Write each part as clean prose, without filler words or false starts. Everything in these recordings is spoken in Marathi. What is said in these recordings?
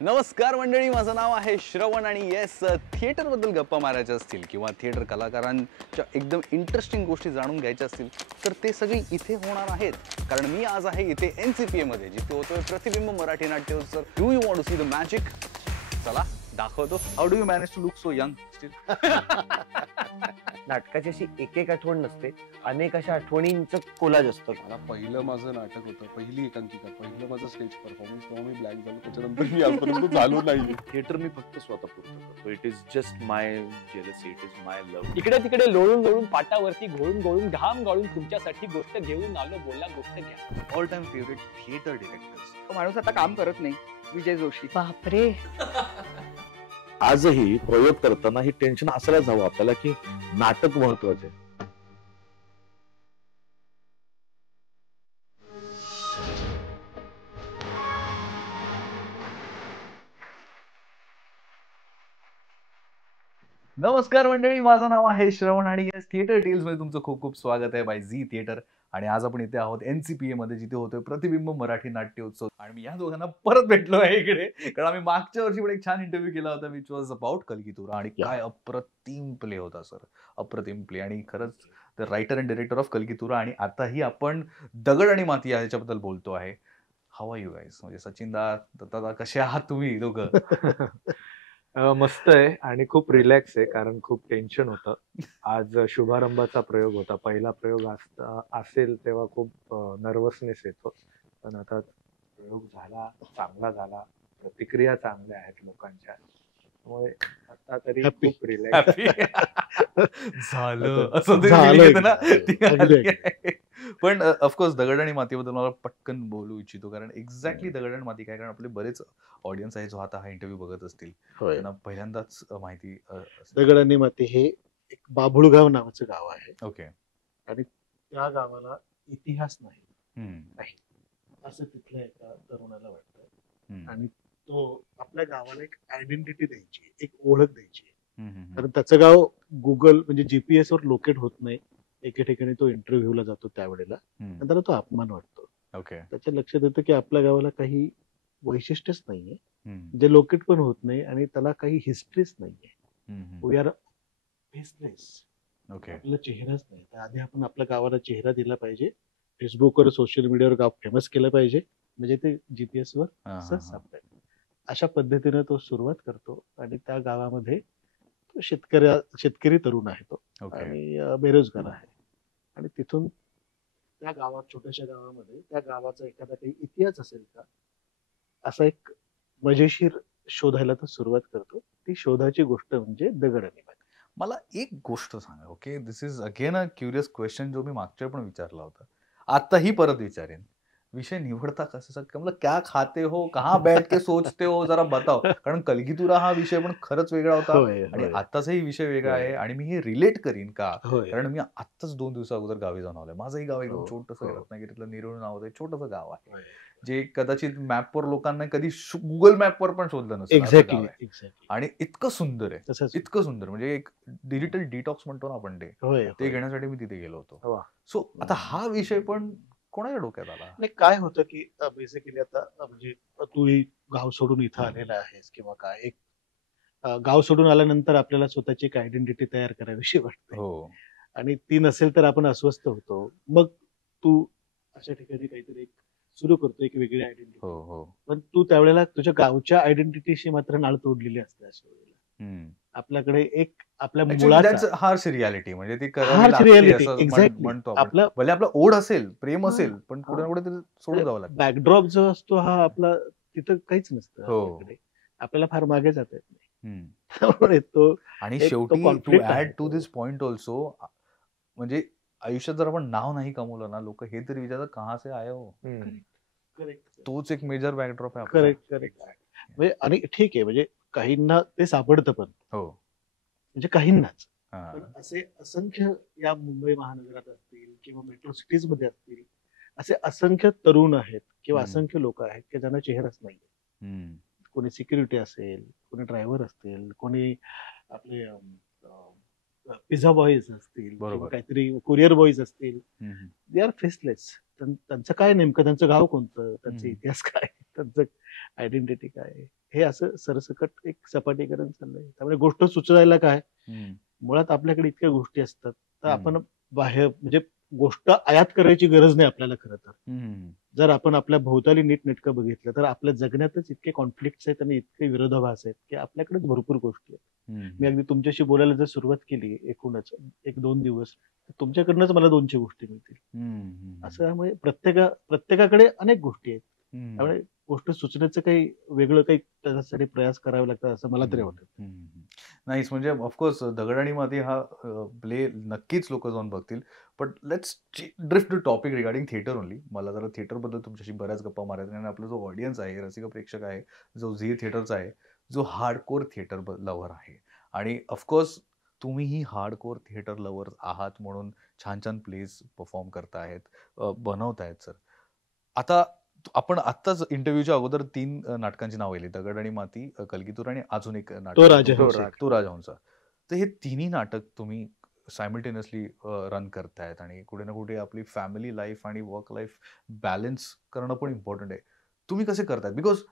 नमस्कार मंडळी, माझं नाव आहे श्रवण आणि येस, थिएटरबद्दल गप्पा मारायच्या असतील किंवा थिएटर कलाकारांच्या एकदम इंटरेस्टिंग गोष्टी जाणून घ्यायच्या असतील तर ते सगळे इथे होणार आहेत. कारण मी आज आहे इथे NCPA मध्ये, जिथे होतोय प्रतिबिंब मराठी नाट्योत्सव. Do you want to see the magic? चला दाखवतो. How do you manage to look so young still? नाटकाची अशी एक आठवण नसते, अनेक अशा आठवणींचं कोलाज असतं. मला पहिलं माझं नाटक होतं, पहिली एकांकिका, पहिलं माझं स्टेज परफॉर्मन्स, तेव्हा मी ब्लॅक झालो. त्याच्यानंतर मी आजपर्यंत झालो नाही. थिएटर मी फक्त स्वतःपुरतं करतो. It is just my jealousy, it is my love. इकडे तिकडे लोळून लोळून पाटावरती घोळून घोळून घाम गाळून तुमच्यासाठी गोष्ट घेऊन आलो. बोला, गोष्ट घ्या. All time favourite theatre directors. तो माणूस आता काम करत नाही, विजय जोशी. बापरे. आजही प्रयोग करताना ही टेन्शन असायलाच हवं आपल्याला की नाटक महत्वाचे आहे. नमस्कार मंडळी, माझं नाव आहे श्रवण आणि येस, थिएटर टेल्स मध्ये तुमचं खूप खूप स्वागत आहे बाय झी थिएटर. आणि आज आपण इथे आहोत NCPA मध्ये, जिथे होतोय प्रतिबिंब मराठी नाट्योत्सव. आणि मी या दोघांना परत भेटलो आहे इकडे, कारण आम्ही मागच्या वर्षी पण एक छान इंटरव्ह्यू केला होता विच वॉज अबाउट कलगीतुरा. आणि काय अप्रतिम प्ले होता सर, अप्रतिम प्ले. आणि खरंच the writer and director of Kalgitura. आणि आताही आपण दगड आणि माती याच्याबद्दल बोलतो आहे. How are you guys? म्हणजे सचिन दा, दत्ता, कसे आहात तुम्ही दोघं? मस्त आहे आणि खूप रिलॅक्स आहे, कारण खूप टेन्शन होतं. आज शुभारंभाचा प्रयोग होता, पहिला प्रयोग असेल तेव्हा खूप नर्वसनेस येतो, पण आता प्रयोग झाला, चांगला झाला, प्रतिक्रिया चांगल्या आहेत लोकांच्या, त्यामुळे आता तरी खूप रिलॅक्स झालं असं ते feeling येतं ना, ती आली आहे. पण ऑफकोर्स दगड आणि मातीबद्दल मला पटकन बोलू इच्छितो, कारण एक्झॅक्टली दगड आणि माती काय, कारण आपले बरेच ऑडियन्स आहे जो आता हा इंटरव्ह्यू बघत असतील, त्यांना पहिल्यांदाच माहिती दगड आणि माती हे एक बाभुळगाव नावाचं गाव आहे. ओके. आणि त्या गावाला इतिहास नाही हम्म. असं तिथल्या एका तरुणाला वाटतं. हम्म. आणि तो आपल्या गावाला एक आयडेंटिटी द्यायची, एक ओळख द्यायची. हम्म. कारण त्याचं गाव गुगल म्हणजे GPS वर लोकेट होत नाही. एके ठिकाणी तो इंटरव्ह्यूला जातो त्यावेळेला, हम्म. त्याला तो अपमान वाटतो. ओके. त्याच्या लक्षात येतं की आपल्या गावाला काही वैशिष्ट्यच नाहीये, हम्म. जे लोकेट पण होत नाही, आणि त्याला काही हिस्ट्रीच नाहीये. Hmm. We are faceless. Okay. आपला चेहराच नाही. तर आधी आपण आपल्या गावाला चेहरा दिला पाहिजे, फेसबुकवर, सोशल मीडियावर गाव फेमस केलं पाहिजे, म्हणजे ते GPS वर सहज सापडेल. अशा पद्धतीने तो सुरुवात करतो. आणि त्या गावामध्ये तो शेतकरी तरुण आहे तो, ओके. आणि बेरोजगार आहे. आणि तिथून त्या गावात, छोट्याशा गावामध्ये, त्या गावाचा एखादा काही इतिहास असेल का, असा एक मजेशीर शोधायला तो सुरुवात करतो. ती शोधाची गोष्ट म्हणजे दगड आणि माती. मला एक गोष्ट सांगा. Okay, this is again a curious question, जो मी मागच्या पण विचारला होता, आताही परत विचारेन. विषय निवडता कसं, मतलब क्या खाते हो, कहाँ बैठ के सोचते हो, जरा बताओ. कारण कलगीतुरा हा विषय पण खरंच वेगळा होता, आणि आताचाही विषय वेगळा आहे. आणि मी हे रिलेट करीन का, कारण मी आत्ताच 2 दिवसा अगोदर गावी जाऊन आलोय. माझंही गाव एकदम छोटंसं, रत्नागिरीतलं निरोळ नावाचं एक छोटंसं गाव आहे, जे कदाचित मॅपवर लोकांना कधी गुगल मॅपवर पण शोधलं नसेल. एक्झॅक्टली. आणि इतकं सुंदर आहे, तसंच. इतकं सुंदर, म्हणजे एक डिजिटल डिटॉक्स म्हणतो ना आपण, ते घेण्यासाठी मी तिथे गेलो होतो. सो आता हा विषय पण कोणाच्या डोक्यात आला? नाही, काय होतं की बेसिकली आता म्हणजे तूही गाव सोडून इथं आलेला आहेस किंवा काय, एक गाव सोडून आल्यानंतर आपल्याला स्वतःची एक आयडेंटिटी तयार करावीशी वाटते. हो. आणि ती नसेल तर आपण अस्वस्थ होतो. मग तू अशा ठिकाणी काहीतरी एक सुरू करतो, एक वेगळी आयडेंटिटी. हो. हो. पण तू त्यावेळेला तुझ्या गावच्या आयडेंटिटीशी मात्र नाळ तोडलेली असते. अशा वेळेला आपल्याकडे एक आपल्या मुळाचा हार्श रियालिटी, म्हणजे ती हार्श रियालिटी, एक्झॅक्टली, म्हणतो आपला भले आपला ओढ असेल, प्रेम असेल, पण कुठे ना कुठे ते सोडून जावं लागतं. बॅकड्रॉप जो असतो हा आपला, तिथं काहीच नसतं. हो. आपल्याला फार मागे जाता येत नाही. हम्म. त्यामुळे तो आणि एक तो शेवटी टू conflict आहे add to this point also, म्हणजे आयुष्यात जर आपण नाव नाही कमवलं ना, लोक हे तरी विचारतात कहा से आए हो. करेक्ट तोच एक मेजर बॅकड्रॉप आहे. करेक्ट. म्हणजे आणि ठीक आहे, म्हणजे काहींना ते सापडतं पण, हो, म्हणजे काहींनाच. हा. पण असे असंख्य या मुंबई महानगरात असतील किंवा मेट्रो सिटीज मध्ये असतील, असे असंख्य तरुण आहेत किंवा असंख्य लोक आहेत की ज्यांना चेहराच नाही. हम्म. कोणी सिक्युरिटी असेल, कोणी ड्रायव्हर असतील, कोणी आपले पिझ्झा बॉईज असतील, किंवा काहीतरी कुरिअर बॉईज असतील. They are faceless. त्यांचं काय नेमकं, त्यांचं गाव कोणतं, त्यांचा इतिहास काय, त्यांचं आयडेंटिटी काय आहे, हे असं सरसकट एक सपाटीकरण चाललंय. त्यामुळे गोष्ट सुचवायला काय, मुळात आपल्याकडे इतक्या गोष्टी असतात, तर आपण बाहेर म्हणजे गोष्ट आयात करायची गरज नाही आपल्याला. खरं तर जर आपण आपल्या भोवताली नीटनेटकं बघितलं तर आपल्या जगण्यातच इतके कॉन्फ्लिक्ट आहेत आणि इतके विरोधाभास आहेत की आपल्याकडेच भरपूर गोष्टी आहेत. मी अगदी तुमच्याशी बोलायला जर सुरुवात केली एकूणच 1-2 दिवस, तर तुमच्याकडनंच मला 200 गोष्टी मिळतील. असं त्यामुळे प्रत्येकाकडे अनेक गोष्टी आहेत. त्यामुळे गोष्ट सुचण्याचं काही वेगळं काही त्याच्यासाठी प्रयास करावे लागतात असं मला तरी वाटतं. नाहीच, म्हणजे ऑफकोर्स दगड आणि माती हा प्ले नक्कीच लोक जाऊन बघतील. But let's drift the topic regarding theatre only. मला जरा थिएटरबद्दल तुमच्याशी बऱ्याच गप्पा मारायच्या आणि आपला जो ऑडियन्स आहे, रसिक प्रेक्षक आहे, जो झी थिएटरचा आहे, जो हार्डकोर थिएटर लव्हर आहे, आणि ऑफकोर्स तुम्हीही हार्डकोर थिएटर लव्हर आहात म्हणून छान छान प्लेज परफॉर्म करतायत, बनवतायत सर. आता आपण आत्ताच इंटरव्ह्यूच्या अगोदर 3 नाटकांची नाव लिहिली, दगड आणि माती, कलगीतूर आणि अजून एक नाटक तो राजहंस. तो राजहंस. तर हे तिन्ही नाटक तुम्ही सायमल्टेनियसली रन करतायत आणि कुठे ना कुठे आपली फॅमिली लाईफ आणि वर्क लाईफ बॅलन्स करणं पण इम्पॉर्टंट आहे. तुम्ही कसे करतायत? बिकॉज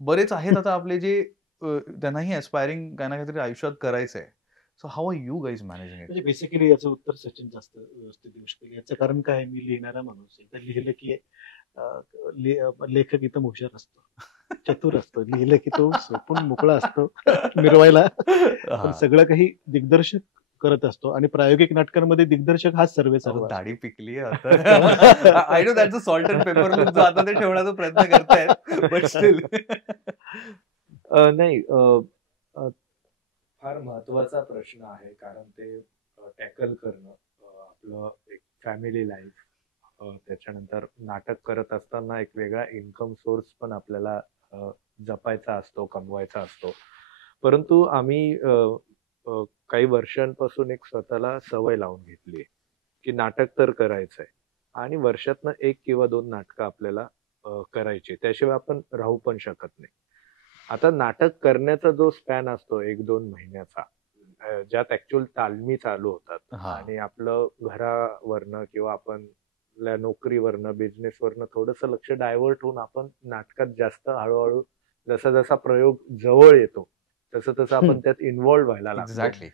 बरेच आहेत आता आपले जे त्यांनाही ॲस्पायरिंग काही ना काहीतरी आयुष्यात करायचं आहे. So how are you guys managing it? म्हणजे बेसिकली याचं उत्तर सचिन जास्त व्यवस्थित देऊ शकेल. याचं कारण काय, मी लिहिणारा माणूस आहे. तर लिहिलं की लेखक इथं हुशार असतो, चतुर असतो. लिहिलं की तो सोपून मोकळा असतो मिरवायला. पण सगळं काही दिग्दर्शक करत असतो आणि प्रायोगिक नाटकांमध्ये दिग्दर्शक हाच सर्वे सर्व. दाढी पिकली I know that's a salt and paper look जो आता ते ठेवण्याचा प्रयत्न करतायत, बट स्टील. नाही, फार महत्वाचा प्रश्न आहे, कारण ते टॅकल करणं आपलं एक फॅमिली लाईफ, त्याच्यानंतर नाटक करत असताना एक वेगळा इन्कम सोर्स पण आपल्याला जपायचा असतो, कमवायचा असतो. परंतु आम्ही काही वर्षांपासून एक स्वतःला सवय लावून घेतली की नाटक तर करायचंय आणि वर्षातनं 1 किंवा 2 नाटकं आपल्याला करायची, त्याशिवाय आपण राहू पण शकत नाही. आता नाटक करण्याचा जो स्पॅन असतो 1-2 महिन्याचा, ज्यात ऍक्च्युअल तालमी चालू होतात आणि आपलं घरावरनं किंवा आपण नोकरीवरनं, बिझनेसवरनं थोडंसं लक्ष डायव्हर्ट होऊन आपण नाटकात जास्त हळूहळू जसा जसा प्रयोग जवळ येतो तसं तसं आपण त्यात इन्व्हॉल्व्ह व्हायला लागतो. एक्झॅक्टली.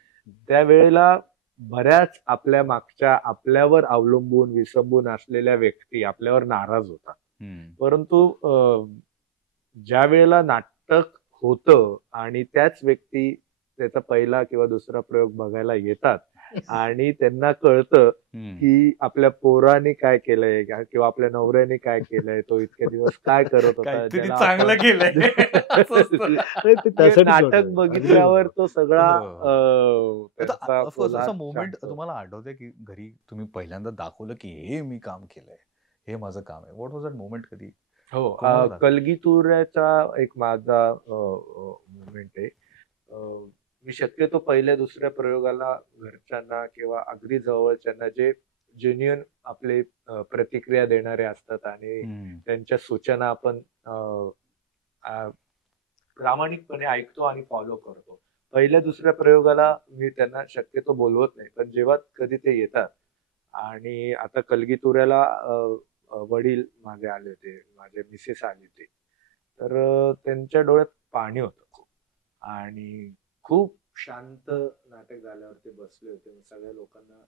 त्यावेळेला बऱ्याच आपल्या मागच्या आपल्यावर अवलंबून विसंबून असलेल्या व्यक्ती आपल्यावर नाराज होतात. परंतु ज्या वेळेला नाटक होतं आणि त्याच व्यक्ती त्याचा पहिला किंवा दुसरा प्रयोग बघायला येतात आणि त्यांना कळतं की आपल्या पोराने काय केलंय किंवा आपल्या नवऱ्याने काय केलंय, तो इतके दिवस काय करत होता, चांगलं केलंय. नाटक बघितल्यावर तो सगळा असा मोमेंट तुम्हाला आठवतंय की घरी तुम्ही पहिल्यांदा दाखवलं की हे मी काम केलंय, हे माझं काम आहे? What was that moment? कधी? हो, कलगीतुऱ्याचा एक माझा मोमेंट आहे. मी शक्यतो पहिल्या दुसऱ्या प्रयोगाला घरच्यांना किंवा अगदी जवळच्यांना जे जेन्युइन आपले प्रतिक्रिया देणारे असतात आणि त्यांच्या सूचना आपण प्रामाणिकपणे ऐकतो आणि फॉलो करतो, पहिल्या दुसऱ्या प्रयोगाला मी त्यांना शक्यतो बोलवत नाही. पण जेव्हा कधी ते येतात, आणि आता कलगीतुऱ्याला वडील मागे आले होते, माझे मिसेस आले होते, तर त्यांच्या डोळ्यात पाणी होतं खूप आणि खूप शांत नाटक झाल्यावर ते बसले होते. सगळ्या लोकांना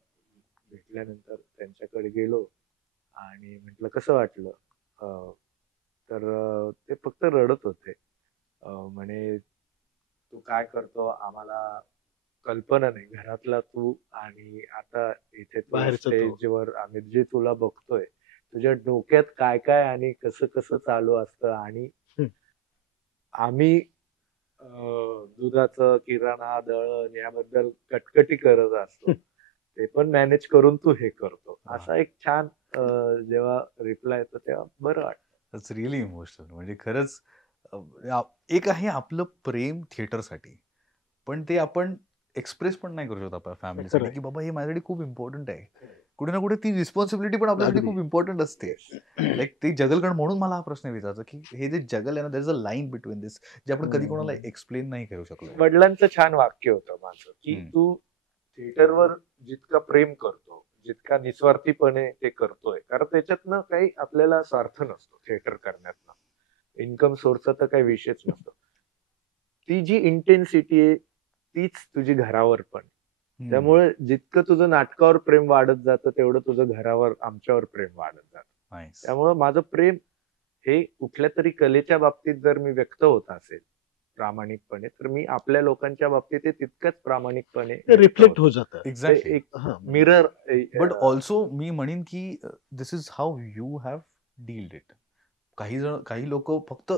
भेटल्यानंतर त्यांच्याकडे गेलो आणि म्हटलं कसं वाटलं, तर ते फक्त रडत होते. म्हणे तू काय करतो आम्हाला कल्पना नाही, घरातला तू आणि आता इथे स्टेजवर आम्ही जे तुला बघतोय, तुझ्या डोक्यात काय काय आणि कसं कसं चालू असतं, आणि आम्ही दुधाचं किराणा दळण याबद्दल कटकटी करत असतो, ते पण मॅनेज करून तू हे करतो. असा एक छान जेव्हा रिप्लाय येतो तेव्हा बरं वाटतं. It's really emotional. म्हणजे खरंच एक आहे आपलं प्रेम थिएटरसाठी, पण ते आपण एक्सप्रेस पण नाही करू शकत आपल्या फॅमिलीसाठी की बाबा हे माझ्यासाठी खूप इम्पॉर्टंट आहे. कुठे ना कुठे ती रिस्पॉन्सिबिलिटी पण आपल्यासाठी खूप इम्पॉर्टंट असते. लाईक ते जगल करणं. म्हणून मला हा प्रश्न विचारायचा की हे जे जगल आहे ना, there is a line between this, जे आपण कधी कोणाला एक्सप्लेन नाही करू शकलो. वडिलांचं छान वाक्य होतं माझं की तू थिएटरवर जितका प्रेम करतो, जितका निस्वार्थीपणे ते करतोय, कारण त्याच्यातनं काही आपल्याला स्वार्थ नसतो थिएटर करण्यातनं, इन्कम सोर्सचा तर काही विषयच नसतो. ती जी इंटेन्सिटी आहे तीच तुझी घरावर पण. त्यामुळे जितकं तुझं नाटकावर प्रेम वाढत जातं तेवढं तुझं घरावर आमच्यावर प्रेम वाढत जातं. नाईस. त्यामुळे माझं प्रेम हे कुठल्या तरी कलेच्या बाबतीत जर मी व्यक्त होत असेल प्रामाणिकपणे, तर मी आपल्या लोकांच्या बाबतीत ते तितकंच प्रामाणिकपणे ते रिफ्लेक्ट होत जातं. एक्झॅक्टली. एक हा, मिरर. बट ऑल्सो मी म्हणेन की this is how you have dealt it. काही लोक फक्त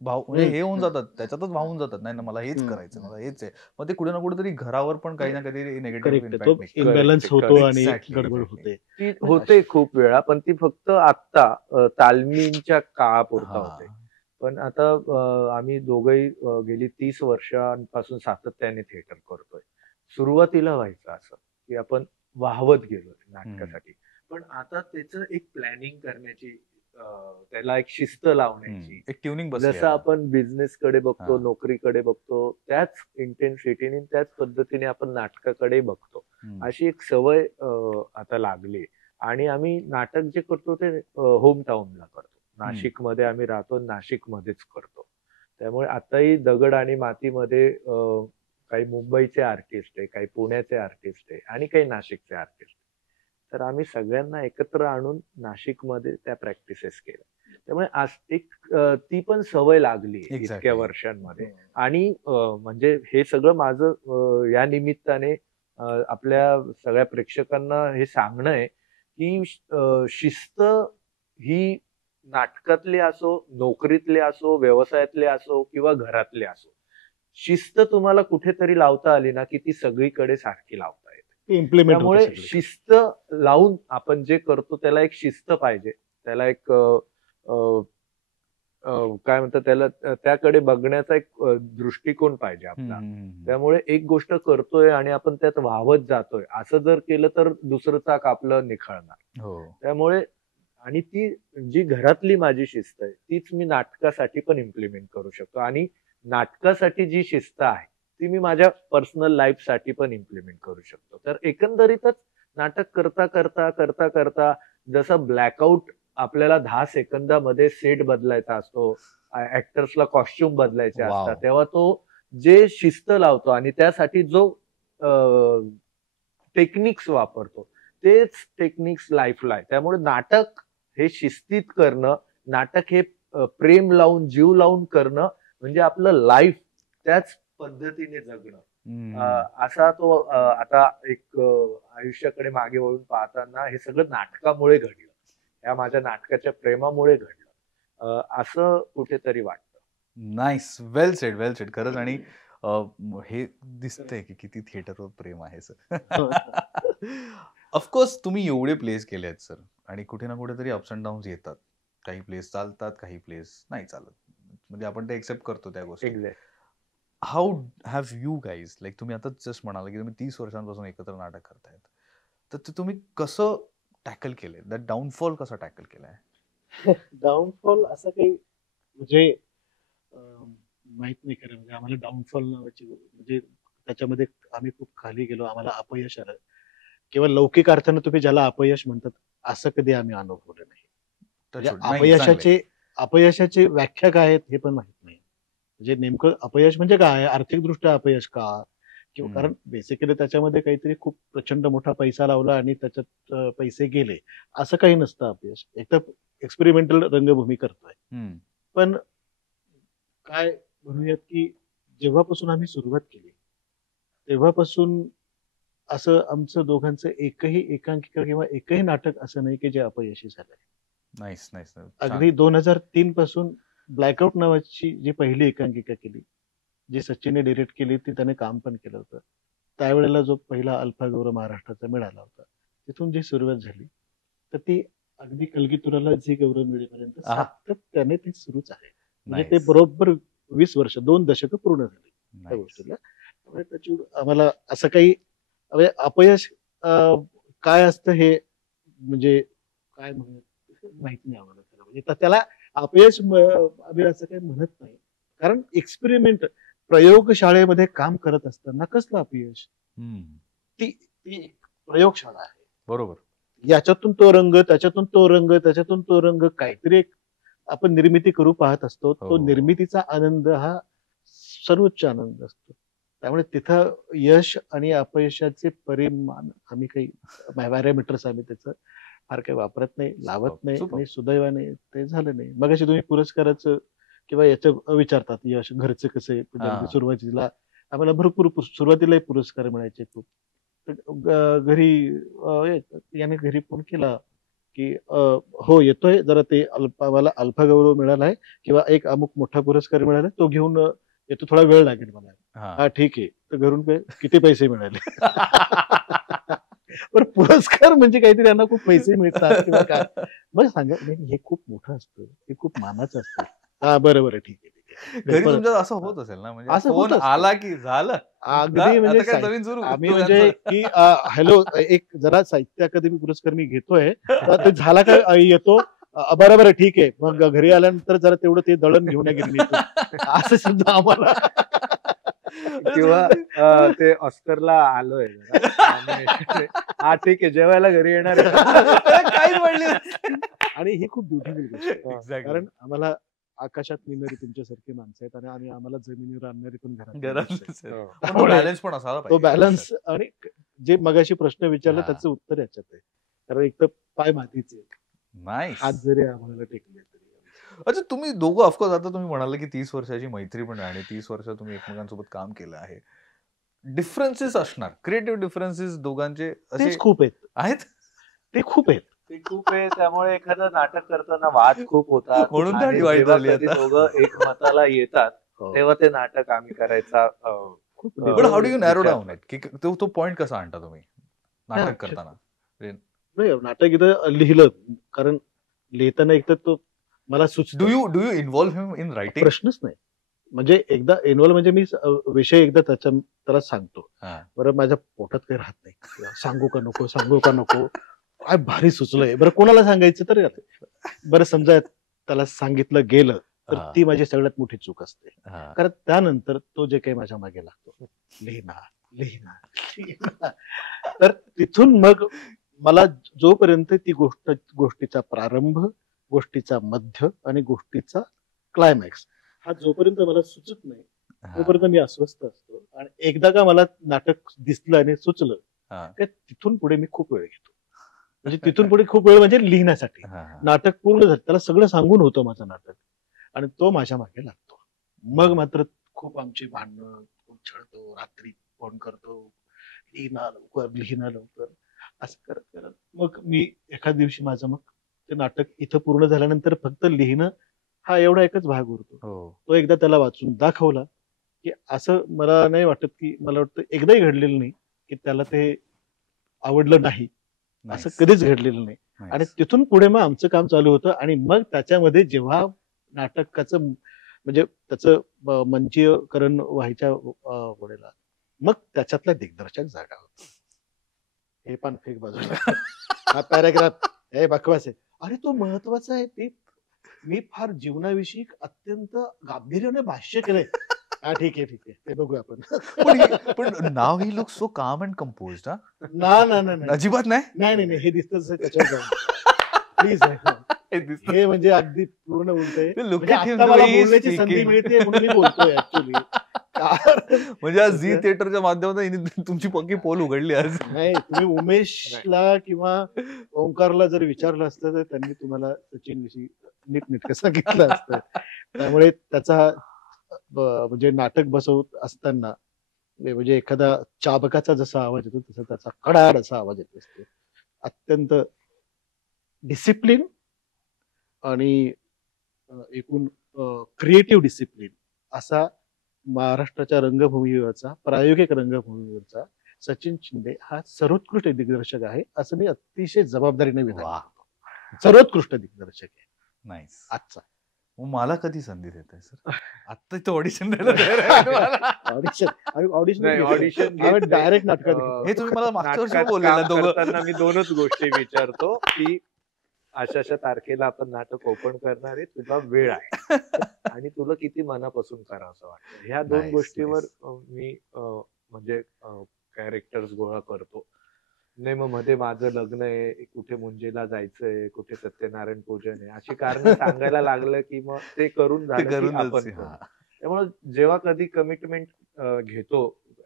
म्हणजे हे होऊन जातात, त्याच्यातच वाहून जातात, नाही ना मला हेच करायचं, मला हेच आहे. मग ते कुठे ना कुठेतरी घरावर पण काही ना काही निगेटिव्ह करेक्ट. तो इम्पॅक्ट इम्बॅलन्स correct, होतो आणि exactly, गडबड exactly. होते. ती होते खूप वेळा, पण ती फक्त आत्ता तालमींच्या काळापुरता होते. पण आता आम्ही दोघंही गेली 30 वर्षांपासून सातत्याने थिएटर करतोय. सुरुवातीला व्हायचं असं की आपण वाहवत गेलो नाटकासाठी, पण आता त्याचं एक प्लॅनिंग करण्याची, त्याला एक शिस्त लावण्याची, एक ट्युनिंग जसं आपण बिझनेस कडे बघतो, हा. नोकरीकडे बघतो, त्याच इंटेन्सिटीने त्याच पद्धतीने आपण नाटकाकडे बघतो. अशी एक सवय आता लागली. आणि आम्ही नाटक जे करतो ते होम टाउनला करतो. नाशिकमध्ये आम्ही राहतो, नाशिकमध्येच करतो. त्यामुळे आताही दगड आणि मातीमध्ये काही मुंबईचे आर्टिस्ट आहे, काही पुण्याचे आर्टिस्ट आहे आणि काही नाशिकचे आर्टिस्ट. तर आम्ही सगळ्यांना एकत्र आणून नाशिकमध्ये त्या प्रॅक्टिसेस केल्या. त्यामुळे आज एक ती पण सवय लागली Exactly. इतक्या वर्षांमध्ये. आणि म्हणजे हे सगळं माझं या निमित्ताने आपल्या सगळ्या प्रेक्षकांना हे सांगणं आहे की शिस्त ही नाटकातली असो, नोकरीतले असो, व्यवसायातले असो किंवा घरातले असो, शिस्त तुम्हाला कुठेतरी लावता आली ना की ती सगळीकडे सारखी लावता येते. इम्प्लिमेंट त्यामुळे शिस्त लावून आपण जे करतो त्याला एक शिस्त पाहिजे, त्याला एक काय म्हणतात त्याला, त्याकडे बघण्याचा एक दृष्टिकोन पाहिजे आपला. त्यामुळे एक गोष्ट करतोय आणि आपण त्यात वाहवत जातोय असं जर केलं तर दुसरं चाक आपलं निखळणार. त्यामुळे आणि ती जी घरातली माझी शिस्त आहे तीच मी नाटकासाठी पण इम्प्लिमेंट करू शकतो. आणि नाटकासाठी जी शिस्त आहे ती मी माझ्या पर्सनल लाईफ साठी पण इम्प्लिमेंट करू शकतो. तर एकंदरीतच नाटक करता करता करता करता जसं ब्लॅकआउट आपल्याला 10 सेकंदामध्ये सेट बदलायचा असतो, ऍक्टर्सला कॉस्ट्युम बदलायचे असतात, तेव्हा तो जे शिस्त लावतो आणि त्यासाठी जो टेक्निक्स वापरतो तेच टेक्निक्स लाईफला आहे. त्यामुळे नाटक हे शिस्तीत करणं, नाटक हे प्रेम लावून जीव लावून करणं म्हणजे आपलं लाईफ त्याच पद्धतीने जगणं. असा तो आता एक आयुष्याकडे मागे वळून पाहताना हे सगळं नाटकामुळे घडलं, या माझ्या नाटकाच्या प्रेमामुळे घडलं असं कुठेतरी वाटतं. नाईस, वेल सेड, वेल सेड. खरंच. आणि हे दिसतंय की किती थिएटरवर प्रेम आहे सर. ऑफकोर्स तुम्ही एवढे प्लेस केले आहेत सर, आणि कुठे ना कुठेतरी अप्स अँड डाऊन्स येतात. काही प्लेस चालतात, काही प्लेस नाही चालत. म्हणजे आपण ते एक्सेप्ट करतो त्या गोष्टी. How have you guys, like तुम्ही आता जस्ट म्हणाला की तुम्ही 30 वर्षांपासून एकत्र नाटक करतायत, तर ते तुम्ही कसं टॅकल केलंय, दॅट डाऊनफॉल कसा टॅकल केलाय? डाऊनफॉल असं काही म्हणजे माहित नाही खरं. म्हणजे आम्हाला डाऊनफॉल नावाची म्हणजे त्याच्यामध्ये आम्ही खूप खाली गेलो, आम्हाला अपयश आलं किंवा लौकिक अर्थानं तुम्ही ज्याला अपयश म्हणतात असं कधी आम्ही अनुभवलं नाही. म्हणजे अपयशाची व्याख्या काय आहेत हे पण माहित नाही. म्हणजे नेमकं अपयश म्हणजे काय, आर्थिकदृष्ट्या अपयश का, किंवा कारण बेसिकली त्याच्यामध्ये काहीतरी खूप प्रचंड मोठा पैसा लावला आणि त्याच्यात पैसे गेले असं काही नसतं अपयश. एक तर एक्सपेरिमेंटल रंगभूमी करतोय. पण काय म्हणूयात की जेव्हापासून आम्ही सुरुवात केली तेव्हापासून असं आमचं दोघांचं एकही एकांकिका किंवा एकही नाटक असं नाही की जे अपयशी झालंय. Nice, nice. अगदी 2003 पासून ब्लॅकआउट नावाची जी पहिली एकांकिका केली, जी सचिनने डिरेक्ट केली, ती त्याने काम पण केलं होतं. त्यावेळेला जो पहिला अल्फा गौरव महाराष्ट्राचा मिळाला होता, तिथून जी सुरुवात झाली तर ती अगदी कलगीतुराला जी गौरव मिळेपर्यंत सातत्याने ती सुरूच आहे. म्हणजे ते बरोबर 20 वर्ष, 2 दशकं पूर्ण झाली त्या गोष्टीला. त्यामुळे त्याची आम्हाला असं काही अपयश काय असतं हे म्हणजे काय म्हणूया माहित नाही आम्हाला. म्हणजे त्याला अपयश आम्ही असं काही म्हणत नाही, कारण एक्सपेरिमेंट प्रयोगशाळेमध्ये काम करत असताना कसलं अपयश, ती प्रयोगशाळा आहे. बरोबर. याच्यातून तो रंग, त्याच्यातून तो रंग, त्याच्यातून तो रंग, काहीतरी एक आपण निर्मिती करू पाहत असतो, तो हो. निर्मितीचा आनंद हा सर्वोच्च आनंद असतो. त्यामुळे तिथं यश आणि अपयशाचे परिमाण आम्ही काही पॅरामीटर्स आम्ही त्याचं फार काही वापरत नाही, लावत नाही Superb. आणि सुदैवाने ते झालं नाही. मगाशी तुम्ही पुरस्काराचं किंवा याचं विचारतात, यश घरचं कसं आहे? म्हणजे अगदी हा. सुरुवातीला आम्हाला भरपूर आम्हाला पुरस्कार मिळायचे खूप. तर घरी याने घरी फोन केला की हो येतोय, जरा ते मला अल्फा गौरव मिळालाय किंवा एक अमुक मोठा पुरस्कार मिळाला, तो घेऊन येतो, थोडा वेळ लागेल मला. हा. हा ठीक आहे. तर घरून किती पैसे मिळाले? पण पुरस्कार म्हणजे काहीतरी यांना खूप पैसे मिळतात किंवा काय. मग सांगा, नाही हे खूप मोठं असतं, हे खूप मानाचं असतं. हा बरं ठीक आहे. घरी परत- तुमच्या असं होत असेल ना, म्हणजे असं फोन होत असतं. आला की झालं अगदी आता म्हणजे काय नवीन सुरू आम्ही दोघांचं. म्हणजे की हॅलो, एक जरा साहित्य अकादमी पुरस्कार मी घेतोय, तर ते झाला का येतो, बरं ठीक आहे. मग घरी आल्यानंतर जरा तेवढं ते दळण घेऊन या गिरणीतून. असं सुद्धा आम्हाला किंवा ते ऑस्करला आलोय जरा. आणि हा ठीक आहे, जेवायला घरी येणार आहे. काहीच म्हणले नाही. आणि ही खूप ब्युटिफुल गोष्ट आहे. Exactly. कारण आम्हाला आकाशात नेणारी तुमच्यासारखी माणसं आहेत आणि आम्हाला जमिनीवर आणणारी पण घरात घरातलेच आहेत. हो. पण तो बॅलन्स पण असायला तो पाहिजे. बॅलन्स. आणि जे मगाशी प्रश्न विचारला हा. त्याचं उत्तर याच्यात आहे. कारण एक तर पाय मातीचे, नाईस. हात जरी आम्हाला टेकले तरी. अच्छा, तुम्ही दोघं ऑफकोर्स आता तुम्ही म्हणाले की 30 वर्षाची मैत्री पण आहे आणि 30 वर्ष तुम्ही एकमेकांसोबत काम केलं आहे. डिफरन्सेस असणार, क्रिएटिव्ह डिफरन्सेस दोघांचे असे तेच खूप आहेत, आहेत. ते खूप आहेत. ते खूप आहे, त्यामुळे एखादं नाटक करताना वाद खूप होतात. म्हणून तर आणि divide जेव्हा झाली कधी आता. दोघं एकमताला येतात हो. तेव्हा ते नाटक आम्ही करायचा खूप पण पण हाऊ डू यू नॅरो विचार डाऊन इट, की तो पॉइंट कसा आणता तुम्ही नाटक हा, करताना? नाही, नाटक इथं लिहिलं, कारण लिहिताना एक तर तो मला सुचतो. Do you involve him in writing? प्रश्नच नाही. म्हणजे एकदा इन्व्हॉल्व म्हणजे मी विषय एकदा त्याला सांगतो, बरं माझ्या पोटात काही राहत नाही, सांगू का नको काय भारी सुचलंय, बरं कोणाला सांगायचं, तर बरं समजा त्याला सांगितलं गेलं तर ती माझी सगळ्यात मोठी चूक असते. कारण त्यानंतर तो जे काही माझ्या मागे लागतो, लिहिणार. तर तिथून मग मला जोपर्यंत ती गोष्टीचा प्रारंभ, गोष्टीचा मध्य आणि गोष्टीचा क्लायमॅक्स हा जोपर्यंत मला सुचत नाही तोपर्यंत मी अस्वस्थ असतो. आणि एकदा का मला नाटक दिसलं आणि सुचलं तर तिथून पुढे मी खूप वेळ घेतो. म्हणजे तिथून पुढे खूप वेळ म्हणजे लिहिण्यासाठी. नाटक पूर्ण झालं, त्याला सगळं सांगून होतं माझं नाटक, आणि तो माझ्या मागे लागतो. मग मात्र खूप आमची भांडणं, खूप छळतो, रात्री फोन करतो, लिहिना लवकर असं करत करत मग मी एखाद दिवशी माझं मग ते नाटक इथं पूर्ण झाल्यानंतर फक्त लिहिणं हा एवढा एकच भाग उरतो. तो एकदा त्याला वाचून दाखवला की असं मला नाही वाटत, की मला वाटतं एकदाही घडलेलं नाही की त्याला ते आवडलं नाही, असं कधीच घडलेलं नाही. आणि तिथून पुढे मग आमचं काम चालू होतं. आणि मग त्याच्यामध्ये जेव्हा नाटकाचं म्हणजे त्याचं मंचीकरण व्हायच्या वेळेला मग त्याच्यातला दिग्दर्शक जागा होता. हे पण फेक बाजूला, हा पॅराग्राफ हे बकवास आहे, अरे तो महत्वाचा आहे, ते मी फार जीवनाविषयी अत्यंत गांभीर्याने भाष्य केलंय. हा ठीक आहे ते बघूया आपण. पण नाव ही लुक सो काम अँड कंपोज्ड. ना अजिबात नाही हे दिसतं त्याच्यावर प्लीज. हे म्हणजे अगदी पूर्ण उलटय. म्हणजे आता मला बोलण्याची संधी मिळते म्हणून मी बोलतोय ऍक्च्युली. म्हणजे आज झी थिएटरच्या माध्यमातून तुमची पक्की पोल उघडली आज. नाही, तुम्ही उमेशला किंवा ओंकारला जर विचारलं असतं तर त्यांनी तुम्हाला सचिन विषयी नीटनेटकं सांगितलं असतं. त्यामुळे त्याचा म्हणजे नाटक बसवत असताना म्हणजे एखादा चाबकाचा जसा आवाज येतो तसा त्याचा कडाड असा आवाज येत असतो. अत्यंत डिसिप्लिन आणि एकूण क्रिएटिव्ह डिसिप्लिन असा महाराष्ट्राच्या रंगभूमीवरचा, प्रायोगिक रंगभूमीवरचा सचिन शिंदे हा सर्वोत्कृष्ट दिग्दर्शक आहे, असं मी अतिशय जबाबदारीने विधान करतो. सर्वोत्कृष्ट दिग्दर्शक आहे नाईस. आजचा. मला कधी संधी देताय सर? आता तो ऑडिशन द्यायला ऑडिशन डायरेक्ट नाटकात. हे तुम्ही मला मागच्या वर्षी नाटकात बोललेलं काम दोघं. करताना मी दोनच गोष्टी विचारतो की अशा तारखेला आपण नाटक ओपन करणार आहे, तुला वेळ आहे आणि तुला किती मनापासून करावं असं वाटतं. ह्या दोन Nice, गोष्टीवर मी म्हणजे कॅरेक्टर्स गोळा करतो. नाही मग मध्ये माझं लग्न आहे, कुठे मुंजेला जायचंय, कुठे सत्यनारायण पूजन आहे, अशी कारण सांगायला लागलं की मग ते करून ते झालं की करूनच आपण हा. करू. त्यामुळे जेव्हा कधी कमिटमेंट घेतो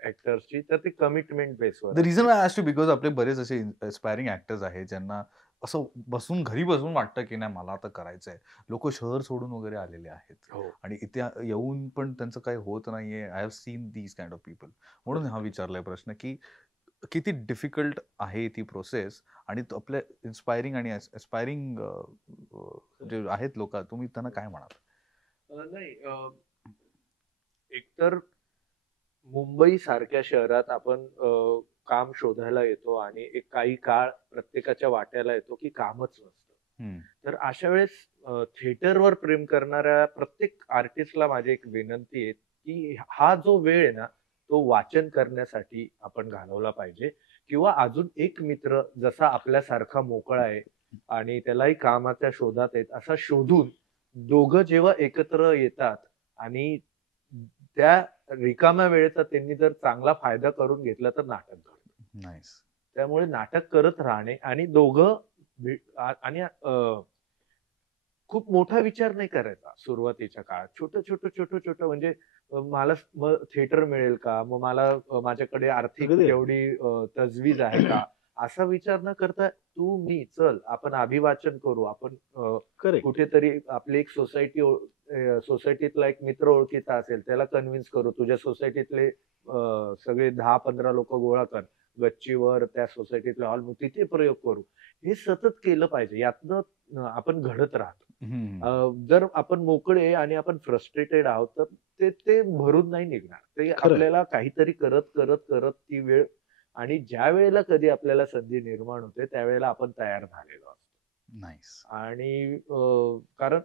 ऍक्टर्सची तर ते कमिटमेंट बेसवर the reason I asked you because आपले बरेच असे इन्स्पायरिंग ऍक्टर्स आहेत ज्यांना असं बसून घरी बसून वाटतं की नाही मला आता करायचंय. लोक शहर सोडून वगैरे आलेले आहेत हो. आणि इथे येऊन पण त्यांचं काही होत नाहीये. I have seen these kind of people. म्हणून हा विचारलाय प्रश्न की किती डिफिकल्ट आहे ती प्रोसेस आणि आपल्या इन्स्पायरिंग आणि एस्पायरिंग जे आहेत लोक तुम्ही त्यांना काय म्हणाल? नाही एकतर मुंबई सारख्या शहरात आपण काम शोधायला येतो आणि एक काही काळ प्रत्येकाच्या वाट्याला येतो की कामच नसतं. तर अशा वेळेस थिएटरवर प्रेम करणाऱ्या प्रत्येक आर्टिस्टला माझी एक विनंती आहे की हा जो वेळ आहे ना तो वाचन करण्यासाठी आपण घालवला पाहिजे किंवा अजून एक मित्र जसा आपल्यासारखा मोकळा आहे आणि त्यालाही कामाच्या शोधात आहेत असा शोधून दोघं जेव्हा एकत्र येतात आणि त्या रिकाम्या वेळेचा त्यांनी जर चांगला फायदा करून घेतला तर नाटक घडतं. नाईस. त्यामुळे नाटक करत राहणे आणि दोघं आणि खूप मोठा विचार नाही करायचा सुरुवातीच्या काळात. छोटं म्हणजे मला मग थिएटर मिळेल का, मग मला माझ्याकडे आर्थिक अगदी. तेवढी तजवीज आहे का, असा विचार न करता तू मी चल आपण अभिवाचन करू, आपण करेक्ट. कुठेतरी आपली एक सोसायटीतला एक मित्र ओळखीचा असेल त्याला कन्व्हिन्स करू, तुझ्या सोसायटीतले सगळे 10-15 लोक गोळा कर, गच्चीवर त्या सोसायटीतल्या हॉल तिथे प्रयोग करू. हे सतत केलं पाहिजे. यातनं आपण घडत राहतो. जर आपण मोकळे आणि आपण फ्रस्ट्रेटेड आहोत तर ते भरून नाही निघणार. ते खरंय. आपल्याला काहीतरी करत ती वेळ आणि ज्या वेळेला कधी आपल्याला संधी निर्माण होते त्यावेळेला आपण तयार झालेलो असतो. नाईस. आणि कारण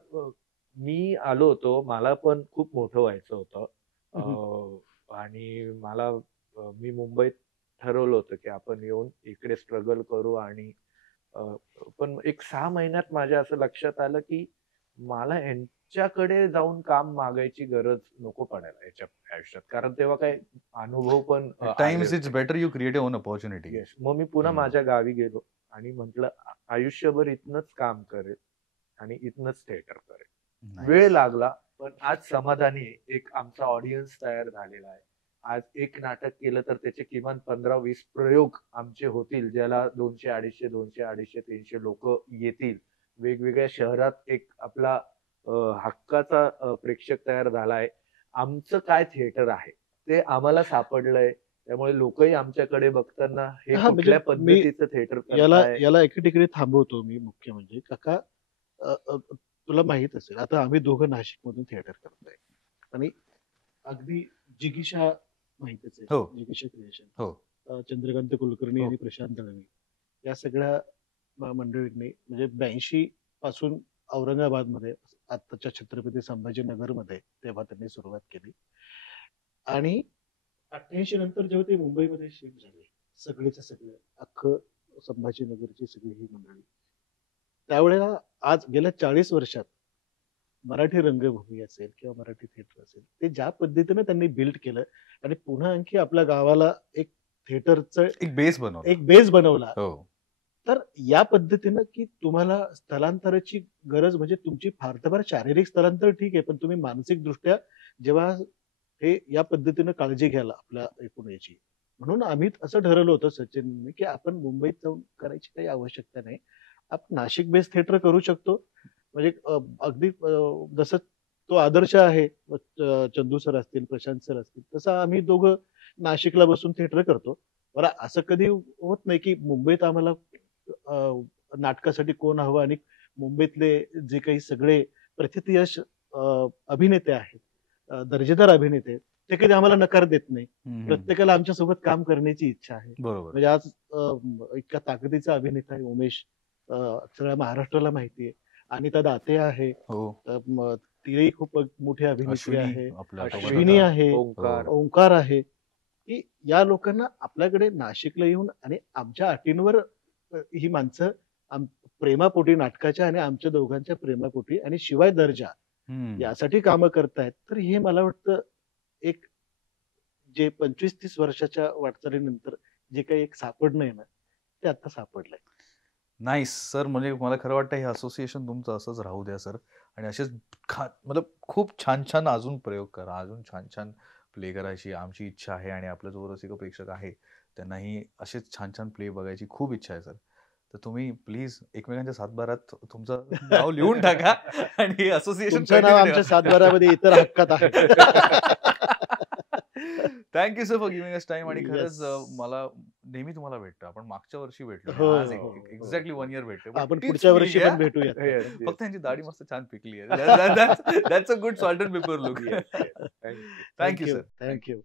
मी आलो होतो, मला पण खूप मोठं व्हायचं होतं. आणि मला मी मुंबईत ठरवलं होतं की आपण येऊन इकडे स्ट्रगल करू आणि पण एक 6 महिन्यात माझ्या असं लक्षात आलं की मला यांच्याकडे जाऊन काम मागायची गरज नको पडायला याच्या आयुष्यात. कारण तेव्हा काही अनुभव पण times it's better you create on opportunity. Yes. मग मी पुन्हा हम्म. माझ्या गावी गेलो आणि म्हंटल आयुष्यभर इथनच काम करेल आणि इथनच थिएटर करेल. वेळ लागला पण आज समाधानी आहे. एक आमचा ऑडियन्स तयार झालेला आहे. आज एक नाटक केलं तर त्याचे किमान 15-20 प्रयोग आमचे होतील, ज्याला 200-250 लोक येतील. वेगवेगळ्या शहरात एक आपला हक्काचा प्रेक्षक तयार झालाय. आमचं काय थिएटर आहे ते आम्हाला सापडलंय. त्यामुळे लोकही आमच्याकडे बघताना हे हा, कुठल्या म्हणजे मी पद्धतीचं थिएटर याला करताय. याला एका ठिकाणी थांबवतो मी. मुख्य म्हणजे काका तुला माहित असेल आता आम्ही दोघं नाशिक मधून थिएटर करतोय आणि अगदी जिगीषा माहितच आहे. हो. जिगीषा क्रिएशन, हो. चंद्रकांत कुलकर्णी हो. आणि प्रशांत दळवी या सगळ्या मंडळींनी म्हणजे 82 पासून औरंगाबाद मध्ये आताच्या छत्रपती संभाजीनगर मध्ये तेव्हा त्यांनी सुरुवात केली आणि 88 नंतर जेव्हा ते मुंबईमध्ये शिफ्ट झाले सगळेच्या सगळे अख्खं संभाजीनगरची सगळी ही मंडळी, त्यावेळेला आज गेल्या 40 वर्षात मराठी रंगभूमी असेल किंवा मराठी थिएटर असेल ते ज्या पद्धतीने त्यांनी बिल्ड केलं आणि पुन्हा आणखी आपल्या गावाला एक थिएटरचं एक बेस बनवला. हो. तर या पद्धतीनं की तुम्हाला स्थलांतराची गरज म्हणजे तुमची फार तर फार शारीरिक स्थलांतर ठीक आहे पण तुम्ही मानसिक दृष्ट्या जेव्हा हे या पद्धतीनं काळजी घ्यायला आपल्या एकूण याची, म्हणून आम्ही असं ठरवलं होतं सचिन की आपण मुंबईत जाऊन करायची काही आवश्यकता नाही. आपण नाशिक बेस थिएटर करू शकतो. म्हणजे अगदी जसं तो आदर्श आहे चंदू सर असतील प्रशांत सर असतील तसं आम्ही दोघं नाशिकला बसून थिएटर करतो. बरं असं कधी होत नाही की मुंबईत आम्हाला नाटकासाठी कोण हवं आणि मुंबईतले जे काही सगळे प्रथितयश अभिनेते आहेत दर्जेदार अभिनेते ते कधी आम्हाला नकार देत नाही. प्रत्येकाला आमच्या सोबत काम करण्याची इच्छा आहे. बरोबर. म्हणजे आज इतका ताकदीचा अभिनेता आहे उमेश, सगळ्या महाराष्ट्राला माहिती आहे. अनिता दाते आहे, तीही खूप मोठी अभिनेत्री आहे. अश्विनी आहे, ओंकार आहे. की या लोकांना आपल्याकडे नाशिकला येऊन आणि आमच्या अटींवर ही माणसं प्रेमापोटी नाटकाच्या आणि आमच्या दोघांच्या प्रेमापोटी आणि शिवाय दर्जा यासाठी कामं करतायत. तर हे मला वाटतं एक जे 25-30 वर्षाच्या वाटचालीनंतर जे काही एक सापडणं आहे ना ते आता सापडलंय. Nice sir. म्हणजे मला खरं वाटतं हे असोसिएशन तुमचं असंच राहू द्या सर. आणि असेच मतलब खूप छान छान अजून प्रयोग करा, अजून छान छान प्ले करायची आमची इच्छा आहे. आणि आपल्या जो रसिक प्रेक्षक आहे त्यांनाही असेच छान छान प्ले बघायची खूप इच्छा आहे सर. तर तुम्ही प्लीज एकमेकांच्या सातबारात तुमचं नाव लिहून टाका आणि असोसिएशन तुमचं नाव आमच्या सातबारामध्ये इतर हक्कात आहे. Thank you sir for giving us time. आणि खरंच Yes. मला नेहमी तुम्हाला भेटतो. आपण मागच्या वर्षी भेटलो हो, आज हो, एक्झॅक्टली 1 इयर भेटतो. पण आपण तीच पुढच्या मुलगी वर्षी आहे. पण भेटूया. Yes, yes. फक्त त्यांची दाढी मस्त छान पिकली आहे. That's a good salt and paper look. Yes, yes. Thank you. Thank you sir. Thank you.